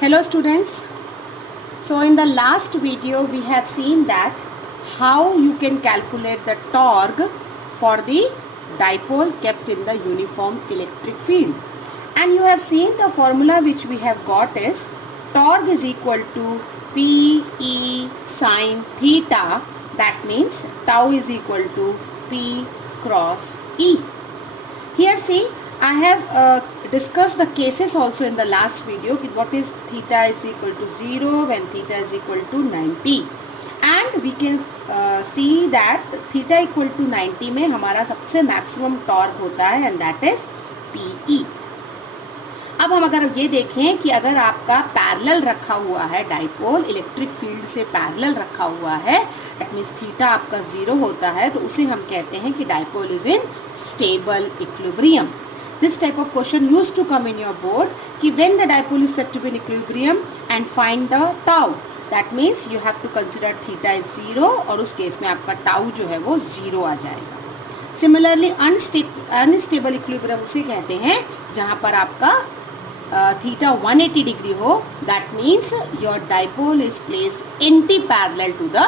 Hello students. So in the last video we have seen that how you can calculate the torque for the dipole kept in the uniform electric field. And you have seen the formula which we have got is torque is equal to P sine theta. That means tau is equal to P cross E. Here see, I have discussed the cases also in the last video. What is theta is equal to 0 when theta is equal to 90. And we can see that theta equal to 90 में हमारा सबसे maximum torque होता है and that is PE. अब हम अगर ये देखें कि अगर आपका पैरेलल रखा हुआ है डाइपोल इलेक्ट्रिक फील्ड से पैरेलल रखा हुआ है, दैट मीन्स थीटा आपका 0 होता है, तो उसे हम कहते हैं कि dipole is in stable equilibrium. This type of question used to come in your board कि when the dipole is said to be in equilibrium and find the tau, that means you have to consider theta is 0 और उस case में आपका tau जो है वो 0 आ जाएगा. Similarly unstable equilibrium उसे कहते हैं जहाँ पर आपका theta 180 degree हो, that means your dipole is placed anti-parallel to the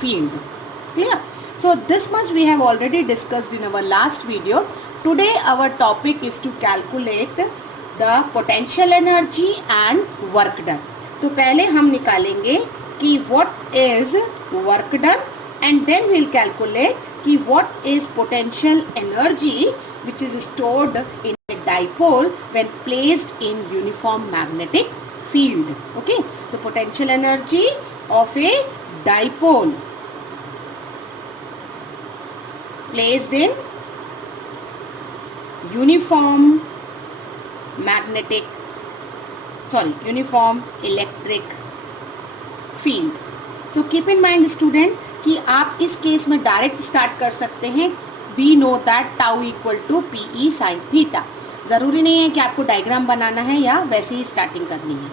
field. Clear? So this much we have already discussed in our last video. Today our topic is to calculate the potential energy and work done. तो पहले हम निकालेंगे कि what is work done and then we'll calculate कि what is potential energy which is stored in a dipole when placed in uniform magnetic field. Okay, the potential energy of a dipole placed in uniform electric field. So keep in mind student कि आप इस case में direct start कर सकते हैं. We know that tau equal to PE sine theta. ज़रूरी नहीं है कि आपको डायग्राम बनाना है या वैसे ही स्टार्टिंग करनी है.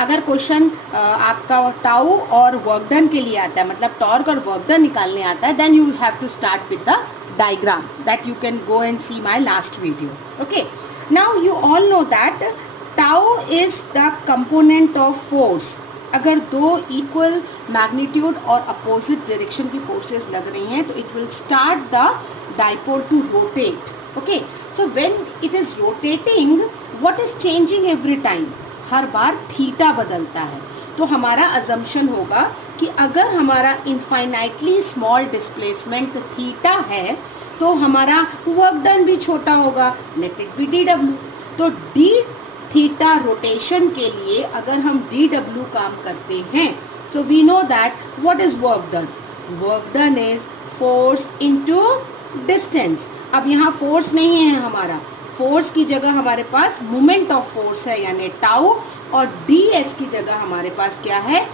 अगर क्वेश्चन आपका टाउ और वर्क डन के लिए आता है, मतलब टॉर्क और वर्क डन निकालने आता है, then you have to start with the diagram that you can go and see my last video. Okay, now you all know that tau is the component of force. अगर दो equal magnitude और opposite direction की forces लग रही हैं तो it will start the dipole to rotate. Okay, so when it is rotating what is changing every time, हर बार थीटा बदलता है. तो हमारा अजम्पशन होगा कि अगर हमारा इनफाइनाइटली स्मॉल डिस्प्लेसमेंट थीटा है तो हमारा वर्क डन भी छोटा होगा. Let it be DW. तो डी थीटा रोटेशन के लिए अगर हम DW काम करते हैं so we know that what is work done. Work done is force into distance. अब यहाँ फोर्स नहीं है हमारा, फोर्स की जगह हमारे पास मोमेंट ऑफ फोर्स है यानी टाउ, और DS की जगह हमारे पास क्या है,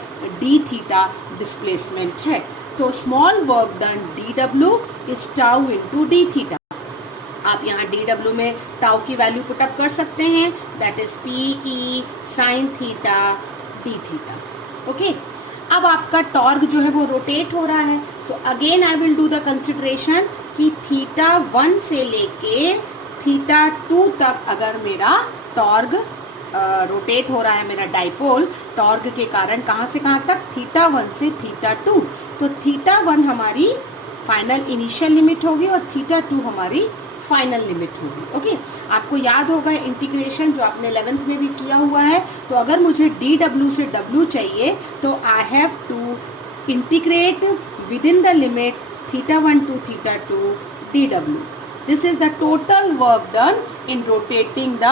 डी थीटा डिस्प्लेसमेंट है. So small work done DW is tau into D theta. आप यहाँ DW में टाउ की वैल्यू पुटअप कर सकते हैं, that is PE sine theta d theta. Okay, अब आपका टॉर्क जो है वो रोटेट हो रहा है. So again I will do the consideration कि थीटा 1 से लेके थीटा 2 तक अगर मेरा टॉर्क रोटेट हो रहा है, मेरा डाइपोल टॉर्क के कारण कहाँ से कहाँ तक, थीटा 1 से थीटा 2. तो थीटा 1 हमारी फाइनल इनिशियल लिमिट होगी और थीटा 2 हमारी फाइनल लिमिट होगी. ओके, आपको याद होगा इंटीग्रेशन जो आपने 11th में भी किया हुआ है. तो अगर मुझे DW से W चाहिए तो I have to integrate within the limit theta 1 to theta 2 DW. This is the total work done in rotating the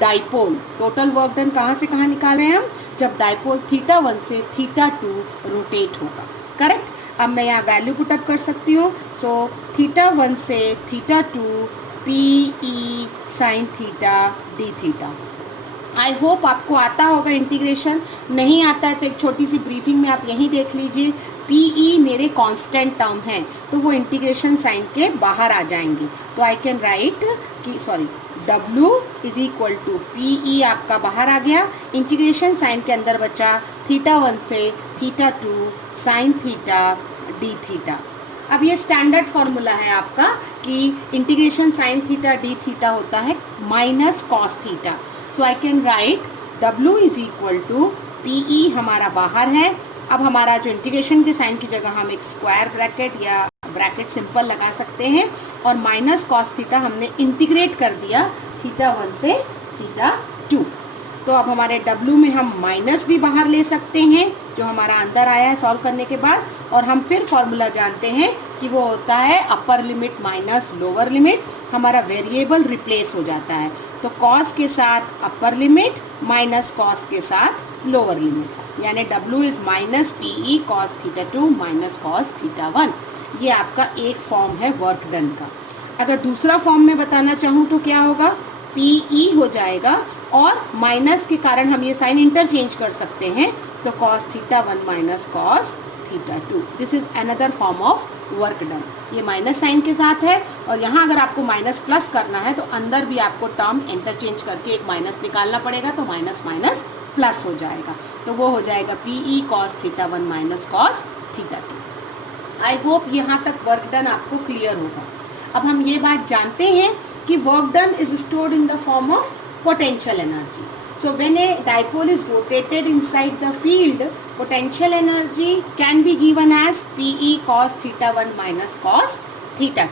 dipole. Total work done कहाँ से कहाँ निकालें हम, जब डाइपोल थीटा 1 से थीटा 2 रोटेट होगा. करेक्ट. अब मैं यहाँ वैल्यू पुटअप कर सकती हूँ. सो थीटा 1 से theta 2 PE sine theta d theta. I hope आपको आता होगा इंटीग्रेशन. नहीं आता है तो एक छोटी सी ब्रीफिंग में आप यहीं देख लीजिए. PE मेरे कांस्टेंट टर्म हैं तो वो इंटीग्रेशन साइन के बाहर आ जाएंगे. तो आई कैन राइट कि W is equal to PE आपका बाहर आ गया, इंटीग्रेशन साइन के अंदर बचा थीटा 1 से theta 2 sine theta d theta. अब ये स्टैंडर्ड फॉर्मूला है आपका कि integration sine theta d theta होता है minus cos theta. So I can write W is equal to PE हमारा बाहर है। अब हमारा जो इंटीग्रेशन के साइन की जगह हम एक स्क्वायर ब्रैकेट या ब्रैकेट सिंपल लगा सकते हैं, और माइनस कॉस थीटा हमने इंटीग्रेट कर दिया θ1 से θ2। तो अब हमारे W में हम माइनस भी बाहर ले सकते हैं जो हमारा अंदर आया है सॉल्व करने के बाद, और हम फिर फॉर्मूला जानते हैं कि वो होता है upper limit minus lower limit. हमारा वेरिएबल रिप्लेस हो जाता है, तो कॉस के साथ अपर लिमिट माइनस कॉस के साथ लोअर लिमिट, यानी W is minus PE cos θ2 minus cos θ1। ये आपका एक फॉर्म है वर्क डन का। अगर दूसरा फॉर्म में बताना चाहूँ तो क्या होगा, PE हो जाएगा और माइनस के कारण हम ये साइन इंटरचेंज कर सकते हैं, तो cos θ1 minus cos θ2। This is another form of work done. ये माइनस साइन के साथ है, और यहाँ अगर आपको माइनस प्लस करना है तो अंदर भी आपको टर्म इंटरचेंज करके एक माइनस निकालना पड़ेगा, तो माइनस माइनस प्लस हो जाएगा, तो वो हो जाएगा PE cos θ1 minus cos θ2। I hope यहाँ तक वर्क डन आपको क्लियर होगा। अब हम ये बात जानते हैं कि work done is stored in the form of potential energy. So when a dipole is rotated inside the field, potential energy can be given as PE cos θ1 minus cos θ2।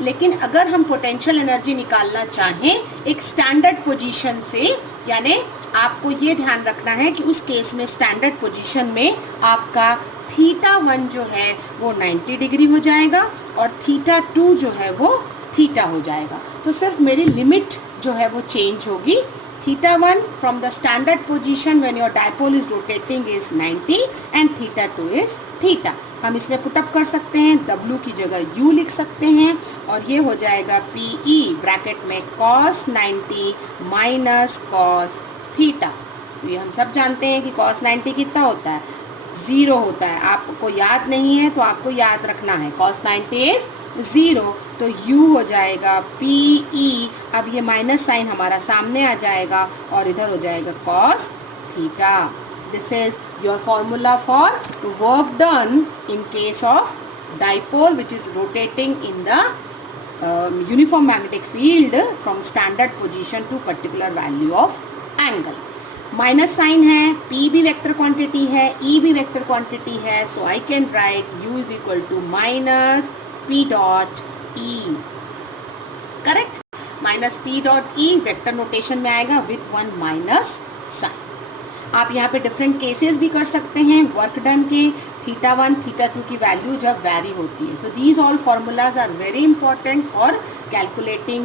लेकिन अगर हम पोटेंशियल एनर्जी निकालना चाहें एक standard position से, यानी आपको ये ध्यान रखना है कि उस केस में स्टैंडर्ड पोजीशन में आपका θ1 जो है वो 90 डिग्री हो जाएगा और θ2 जो है वो थीटा हो जाएगा। तो सिर्फ मेरी लिमिट जो है वो चेंज होगी। θ1 from the standard position when your dipole is rotating is 90 and θ2 is theta. हम इसमें पुटअप कर सकते हैं, W की जगह U लिख सकते हैं, और ये हो जाएगा PE ब्रैकेट में cos 90 माइनस cos थीटा। तो ये हम सब जानते हैं कि cos 90 कितना होता है, 0 होता है। आपको याद नहीं है तो आपको याद रखना है, cos 90 इज 0, तो U हो जाएगा PE। अब ये माइनस साइन हमारा सामने आ जाएगा और इधर हो जाएगा cos theta. This is your formula for work done in case of dipole which is rotating in the uniform magnetic field from standard position to particular value of angle. Minus sign है, P भी vector quantity है, E भी vector quantity है, so I can write U is equal to minus P dot E। Correct, minus P dot E vector notation में आएगा with one minus sign. आप यहाँ पे डिफरेंट केसेस भी कर सकते हैं वर्क डन के, θ1 θ2 की वैल्यू जब वैरी होती है। So these all formulas are very important for calculating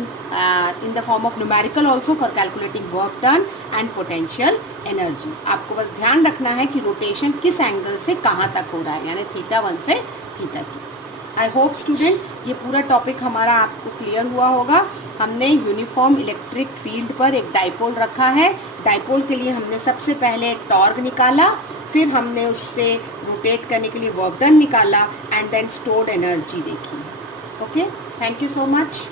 in the form of numerical also for calculating work done and potential energy. आपको बस ध्यान रखना है कि रोटेशन किस एंगल से कहाँ तक हो रहा है, यानी θ1 से θ2। आई होप स्टूडेंट ये पूरा टॉपिक हमारा आपको क्लियर हुआ होगा। हमने यूनिफॉर्म इलेक्ट्रिक फील्ड पर एक डाइपोल रखा है। डाइपोल के लिए हमने सबसे पहले टॉर्क निकाला, फिर हमने उससे रोटेट करने के लिए वर्क डन निकाला, एंड देन स्टोर्ड एनर्जी देखी। Okay, thank you so much.